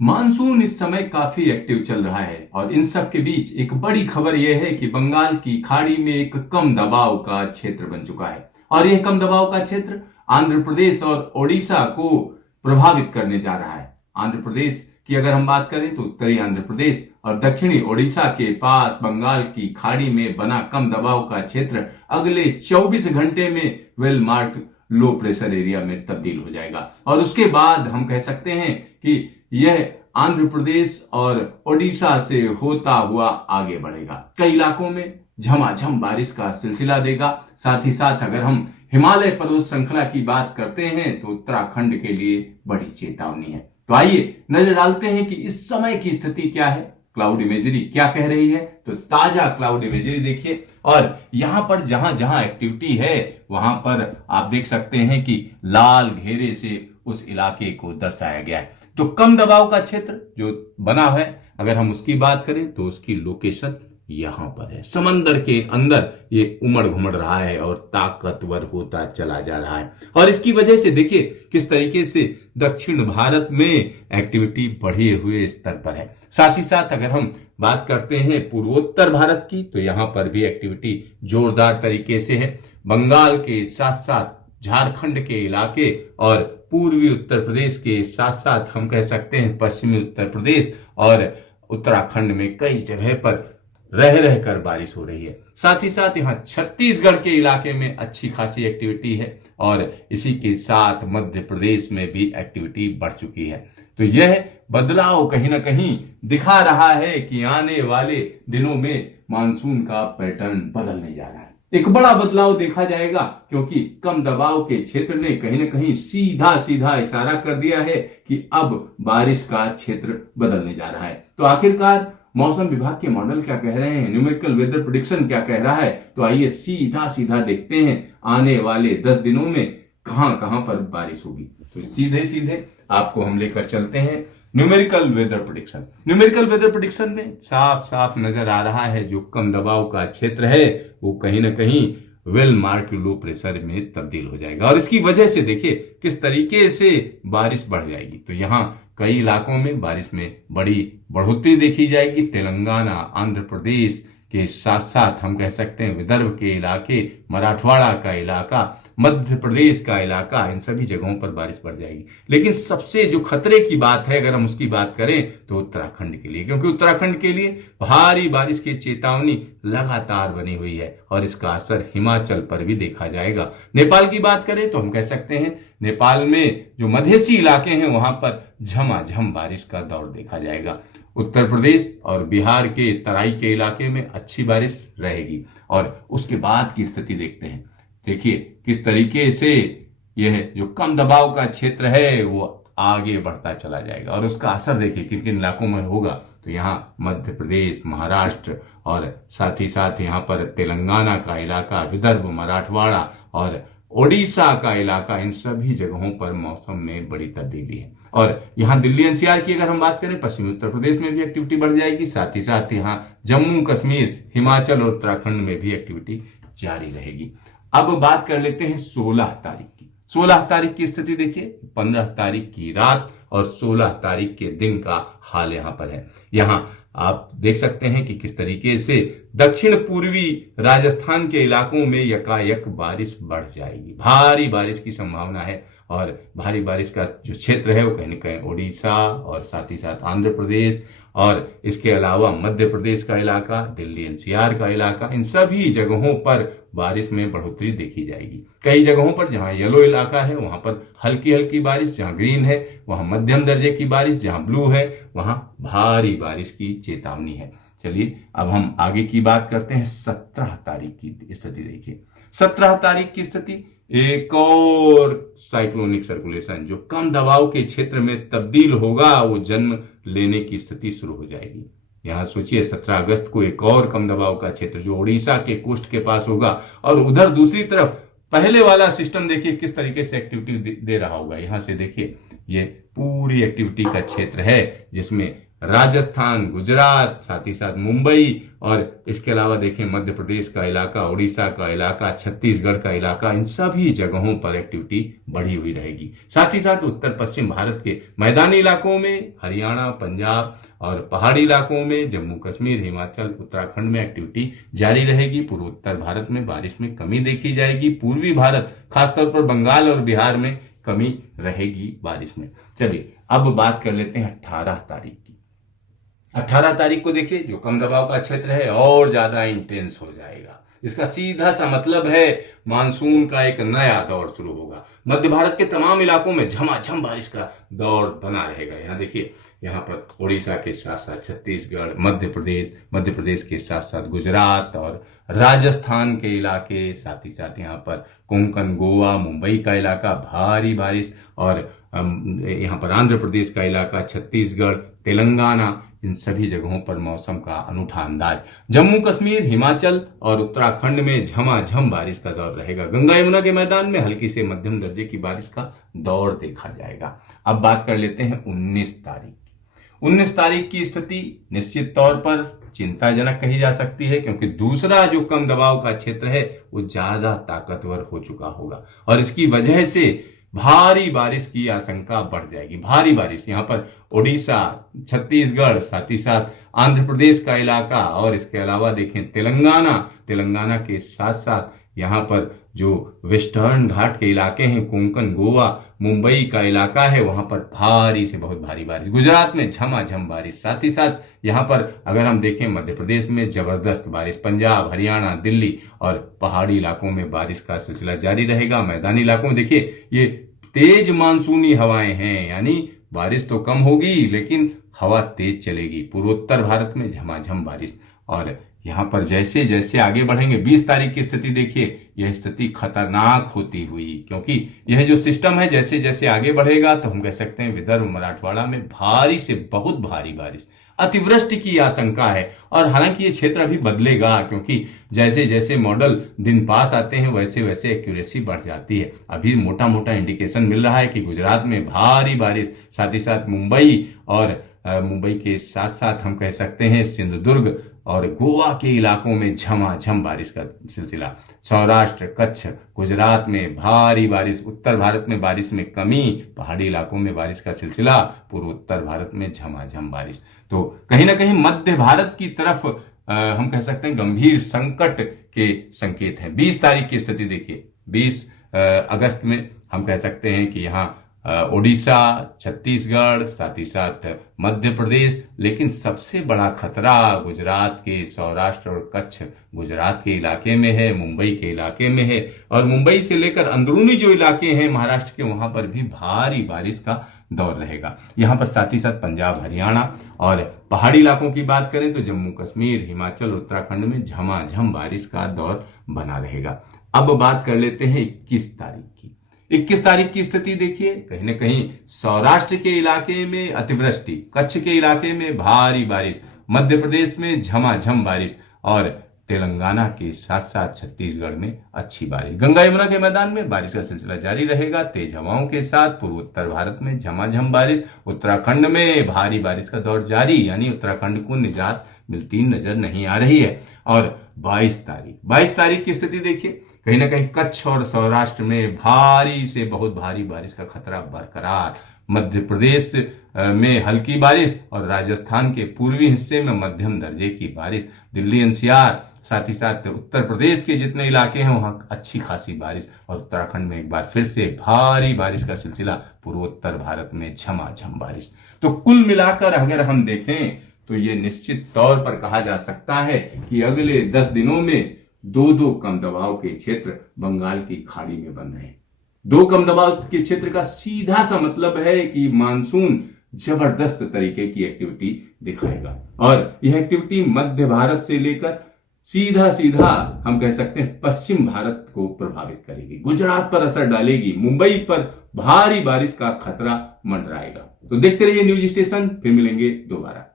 Monsoon इस समय काफी एक्टिव चल रहा है और इन सब के बीच एक बड़ी खबर यह है कि बंगाल की खाड़ी में एक कम दबाव का क्षेत्र बन चुका है और यह कम दबाव का क्षेत्र आंध्र प्रदेश और ओडिशा को प्रभावित करने जा रहा है। आंध्र प्रदेश की अगर हम बात करें तो उत्तरी आंध्र प्रदेश और दक्षिणी ओडिशा के पास बंगाल की खाड़ी में बना कम दबाव का क्षेत्र अगले 24 घंटे में well mark low pressure area में तब्दील हो जाएगा और उसके बाद हम कह सकते हैं कि यह आंध्र प्रदेश और ओडिशा से होता हुआ आगे बढ़ेगा। कई इलाकों में झमाझम बारिश का सिलसिला देगा। साथ ही साथ अगर हम हिमालय पर्वत श्रृंखला की बात करते हैं तो उत्तराखंड के लिए बड़ी चेतावनी है। तो आइए नजर डालते हैं कि इस समय की स्थिति क्या है, क्लाउड इमेजरी क्या कह रही है। तो ताजा क्लाउड इमेजरी देखिए और यहां पर जहां जहां एक्टिविटी है वहां पर आप देख सकते हैं कि लाल घेरे से उस इलाके को दर्शाया गया है। तो कम दबाव का क्षेत्र जो बना है अगर हम उसकी बात करें तो उसकी लोकेशन यहां पर है। समंदर के अंदर ये उमड़ घुमड़ रहा है और ताकतवर होता चला जा रहा है और इसकी वजह से देखिए किस तरीके से दक्षिण भारत में एक्टिविटी बढ़े हुए स्तर पर है। साथ ही साथ अगर हम बात करते हैं पूर्वोत्तर भारत की तो यहां पर भी एक्टिविटी जोरदार तरीके से है। बंगाल के साथ साथ झारखंड के इलाके और पूर्वी उत्तर प्रदेश के साथ साथ हम कह सकते हैं पश्चिमी उत्तर प्रदेश और उत्तराखंड में कई जगह पर रह रहकर बारिश हो रही है। साथ ही साथ यहाँ छत्तीसगढ़ के इलाके में अच्छी खासी एक्टिविटी है और इसी के साथ मध्य प्रदेश में भी एक्टिविटी बढ़ चुकी है। तो यह बदलाव कहीं ना कहीं दिखा रहा है कि आने वाले दिनों में मानसून का पैटर्न बदलने जा रहा है। एक बड़ा बदलाव देखा जाएगा क्योंकि कम दबाव के क्षेत्र ने कहीं ना कहीं सीधा सीधा इशारा कर दिया है कि अब बारिश का क्षेत्र बदलने जा रहा है। तो आखिरकार मौसम विभाग के मॉडल क्या कह रहे हैं, न्यूमेरिकल वेदर प्रेडिक्शन क्या कह रहा है, तो आइए सीधा सीधा देखते हैं आने वाले 10 दिनों में कहां कहां पर बारिश होगी। तो सीधे सीधे आपको हम लेकर चलते हैं numerical weather prediction. Numerical weather prediction में साफ साफ नजर आ रहा है जो कम दबाव का क्षेत्र है वो कहीं ना कहीं वेल मार्क लो प्रेशर में तब्दील हो जाएगा और इसकी वजह से देखिए किस तरीके से बारिश बढ़ जाएगी। तो यहाँ कई इलाकों में बारिश में बड़ी बढ़ोतरी देखी जाएगी। तेलंगाना, आंध्र प्रदेश के साथ साथ हम कह सकते हैं विदर्भ के इलाके, मराठवाड़ा का इलाका, मध्य प्रदेश का इलाका, इन सभी जगहों पर बारिश बढ़ जाएगी। लेकिन सबसे जो खतरे की बात है अगर हम उसकी बात करें तो उत्तराखंड के लिए, क्योंकि उत्तराखंड के लिए भारी बारिश की चेतावनी लगातार बनी हुई है और इसका असर हिमाचल पर भी देखा जाएगा। नेपाल की बात करें तो हम कह सकते हैं नेपाल में जो मधेसी इलाके हैं वहां पर झमाझम बारिश का दौर देखा जाएगा। उत्तर प्रदेश और बिहार के तराई के इलाके में अच्छी बारिश रहेगी और उसके बाद की स्थिति देखते हैं। देखिए किस तरीके से यह जो कम दबाव का क्षेत्र है वो आगे बढ़ता चला जाएगा और उसका असर देखिए किन किन इलाकों में होगा। तो यहाँ मध्य प्रदेश, महाराष्ट्र और साथ ही साथ यहाँ पर तेलंगाना का इलाका, विदर्भ, मराठवाड़ा और ओडिशा का इलाका, इन सभी जगहों पर मौसम में बड़ी तब्दीली है। और यहाँ दिल्ली एनसीआर की अगर हम बात करें पश्चिमी उत्तर प्रदेश में भी एक्टिविटी बढ़ जाएगी। साथ ही साथ यहाँ जम्मू कश्मीर, हिमाचल और उत्तराखंड में भी एक्टिविटी जारी रहेगी। अब बात कर लेते हैं 16 तारीख की। 16 तारीख की स्थिति देखिए, 15 तारीख की रात और 16 तारीख के दिन का हाल यहाँ पर है। यहाँ आप देख सकते हैं कि किस तरीके से दक्षिण पूर्वी राजस्थान के इलाकों में यकायक बारिश बढ़ जाएगी। भारी बारिश की संभावना है और भारी बारिश का जो क्षेत्र है वो कहीं ना कहीं ओडिशा और साथ ही साथ आंध्र प्रदेश और इसके अलावा मध्य प्रदेश का इलाका, दिल्ली एनसीआर का इलाका, इन सभी जगहों पर बारिश में बढ़ोतरी देखी जाएगी। कई जगहों पर जहां येलो इलाका है वहां पर हल्की हल्की बारिश, जहां ग्रीन है वहां मध्यम दर्जे की बारिश, जहां ब्लू है वहां भारी बारिश की चेतावनी है। चलिए अब हम आगे की बात करते हैं 17 तारीख की स्थिति देखिए। 17 तारीख की स्थिति एक और साइक्लोनिक सर्कुलेशन जो कम दबाव के क्षेत्र में तब्दील होगा वो जन्म लेने की स्थिति शुरू हो जाएगी। यहां सोचिए 17 अगस्त को एक और कम दबाव का क्षेत्र जो ओडिशा के कोस्ट के पास होगा और उधर दूसरी तरफ पहले वाला सिस्टम देखिए किस तरीके से एक्टिविटी दे रहा होगा। यहां से देखिए ये पूरी एक्टिविटी का क्षेत्र है जिसमें राजस्थान, गुजरात, साथ ही साथ मुंबई, और इसके अलावा देखें मध्य प्रदेश का इलाका, उड़ीसा का इलाका, छत्तीसगढ़ का इलाका, इन सभी जगहों पर एक्टिविटी बढ़ी हुई रहेगी। साथ ही साथ उत्तर पश्चिम भारत के मैदानी इलाकों में, हरियाणा, पंजाब और पहाड़ी इलाकों में, जम्मू कश्मीर, हिमाचल, उत्तराखंड में एक्टिविटी जारी रहेगी। पूर्वोत्तर भारत में बारिश में कमी देखी जाएगी। पूर्वी भारत, खासतौर पर बंगाल और बिहार में कमी रहेगी बारिश में। चलिए अब बात कर लेते हैं 18 तारीख की। 18 तारीख को देखिए जो कम दबाव का क्षेत्र है और ज्यादा इंटेंस हो जाएगा। इसका सीधा सा मतलब है मानसून का एक नया दौर शुरू होगा। मध्य भारत के तमाम इलाकों में झमाझम बारिश का दौर बना रहेगा। यहाँ देखिए, यहाँ पर उड़ीसा के साथ साथ छत्तीसगढ़, मध्य प्रदेश के साथ साथ गुजरात और राजस्थान के इलाके, साथ ही साथ यहाँ पर कोंकण, गोवा, मुंबई का इलाका भारी बारिश, और यहाँ पर आंध्र प्रदेश का इलाका, छत्तीसगढ़, तेलंगाना, इन सभी जगहों पर मौसम का अनूठा अंदाज। जम्मू कश्मीर, हिमाचल और उत्तराखंड में झमाझम बारिश का दौर रहेगा। गंगा यमुना के मैदान में हल्की से मध्यम दर्जे की बारिश का दौर देखा जाएगा। अब बात कर लेते हैं 19 तारीख। 19 तारीख की स्थिति निश्चित तौर पर चिंताजनक कही जा सकती है, क्योंकि दूसरा जो कम दबाव का क्षेत्र है वो ज्यादा ताकतवर हो चुका होगा और इसकी वजह से भारी बारिश की आशंका बढ़ जाएगी। भारी बारिश यहाँ पर उड़ीसा, छत्तीसगढ़, साथ ही साथ आंध्र प्रदेश का इलाका, और इसके अलावा देखें तेलंगाना के साथ साथ यहाँ पर जो वेस्टर्न घाट के इलाके हैं, कोंकण, गोवा, मुंबई का इलाका है, वहां पर भारी से बहुत भारी बारिश। गुजरात में झमाझम बारिश। साथ ही साथ यहाँ पर अगर हम देखें मध्य प्रदेश में जबरदस्त बारिश। पंजाब, हरियाणा, दिल्ली और पहाड़ी इलाकों में बारिश का सिलसिला जारी रहेगा। मैदानी इलाकों में देखिए ये तेज मानसूनी हवाएं हैं, यानी बारिश तो कम होगी लेकिन हवा तेज चलेगी। पूर्वोत्तर भारत में झमाझम बारिश, और यहाँ पर जैसे जैसे आगे बढ़ेंगे 20 तारीख की स्थिति देखिए, यह स्थिति खतरनाक होती हुई, क्योंकि यह जो सिस्टम है जैसे जैसे आगे बढ़ेगा तो हम कह सकते हैं विदर्भ, मराठवाड़ा में भारी से बहुत भारी बारिश, अतिवृष्टि की आशंका है। और हालांकि ये क्षेत्र अभी बदलेगा, क्योंकि जैसे जैसे मॉडल दिन पास आते हैं वैसे वैसे एक्यूरेसी बढ़ जाती है। अभी मोटा मोटा इंडिकेशन मिल रहा है कि गुजरात में भारी बारिश, साथ ही साथ मुंबई के साथ साथ हम कह सकते हैं सिंधुदुर्ग और गोवा के इलाकों में झमाझम बारिश का सिलसिला। सौराष्ट्र, कच्छ, गुजरात में भारी बारिश, उत्तर भारत में बारिश में कमी, पहाड़ी इलाकों में बारिश का सिलसिला, पूर्वोत्तर भारत में झमाझम बारिश। तो कहीं ना कहीं मध्य भारत की तरफ हम कह सकते हैं गंभीर संकट के संकेत हैं। 20 तारीख की स्थिति देखिए, 20 अगस्त में हम कह सकते हैं कि यहाँ ओडिशा, छत्तीसगढ़, साथ ही साथ मध्य प्रदेश, लेकिन सबसे बड़ा खतरा गुजरात के सौराष्ट्र और कच्छ, गुजरात के इलाके में है, मुंबई के इलाके में है, और मुंबई से लेकर अंदरूनी जो इलाके हैं महाराष्ट्र के, वहां पर भी भारी बारिश का दौर रहेगा। यहां पर साथ ही साथ पंजाब, हरियाणा और पहाड़ी इलाकों की बात करें तो जम्मू कश्मीर, हिमाचल, उत्तराखंड में झमाझम बारिश का दौर बना रहेगा। अब बात कर लेते हैं 21 तारीख की। 21 तारीख की स्थिति देखिए, कहीं ना कहीं सौराष्ट्र के इलाके में अतिवृष्टि, कच्छ के इलाके में भारी बारिश, मध्य प्रदेश में झमाझम बारिश, और तेलंगाना के साथ साथ छत्तीसगढ़ में अच्छी बारिश। गंगा यमुना के मैदान में बारिश का सिलसिला जारी रहेगा तेज हवाओं के साथ। पूर्वोत्तर भारत में झमाझम बारिश, उत्तराखंड में भारी बारिश का दौर जारी, यानी उत्तराखंड को निजात मिलती नजर नहीं आ रही है। और 22 तारीख की स्थिति देखिए, कहीं ना कहीं कच्छ और सौराष्ट्र में भारी से बहुत भारी बारिश का खतरा बरकरार। मध्य प्रदेश में हल्की बारिश और राजस्थान के पूर्वी हिस्से में मध्यम दर्जे की बारिश। दिल्ली एनसीआर, साथ ही साथ उत्तर प्रदेश के जितने इलाके हैं वहां अच्छी खासी बारिश, और उत्तराखंड में एक बार फिर से भारी बारिश का सिलसिला। पूर्वोत्तर भारत में झमाझम बारिश। तो कुल मिलाकर अगर हम देखें तो ये निश्चित तौर पर कहा जा सकता है कि अगले 10 दिनों में दो कम दबाव के क्षेत्र बंगाल की खाड़ी में बन रहे हैं। 2 कम दबाव के क्षेत्र का सीधा सा मतलब है कि मानसून जबरदस्त तरीके की एक्टिविटी दिखाएगा, और यह एक्टिविटी मध्य भारत से लेकर सीधा हम कह सकते हैं पश्चिम भारत को प्रभावित करेगी, गुजरात पर असर डालेगी, मुंबई पर भारी बारिश का खतरा मंडराएगा। तो देखते रहिए न्यूज स्टेशन, फिर मिलेंगे दोबारा।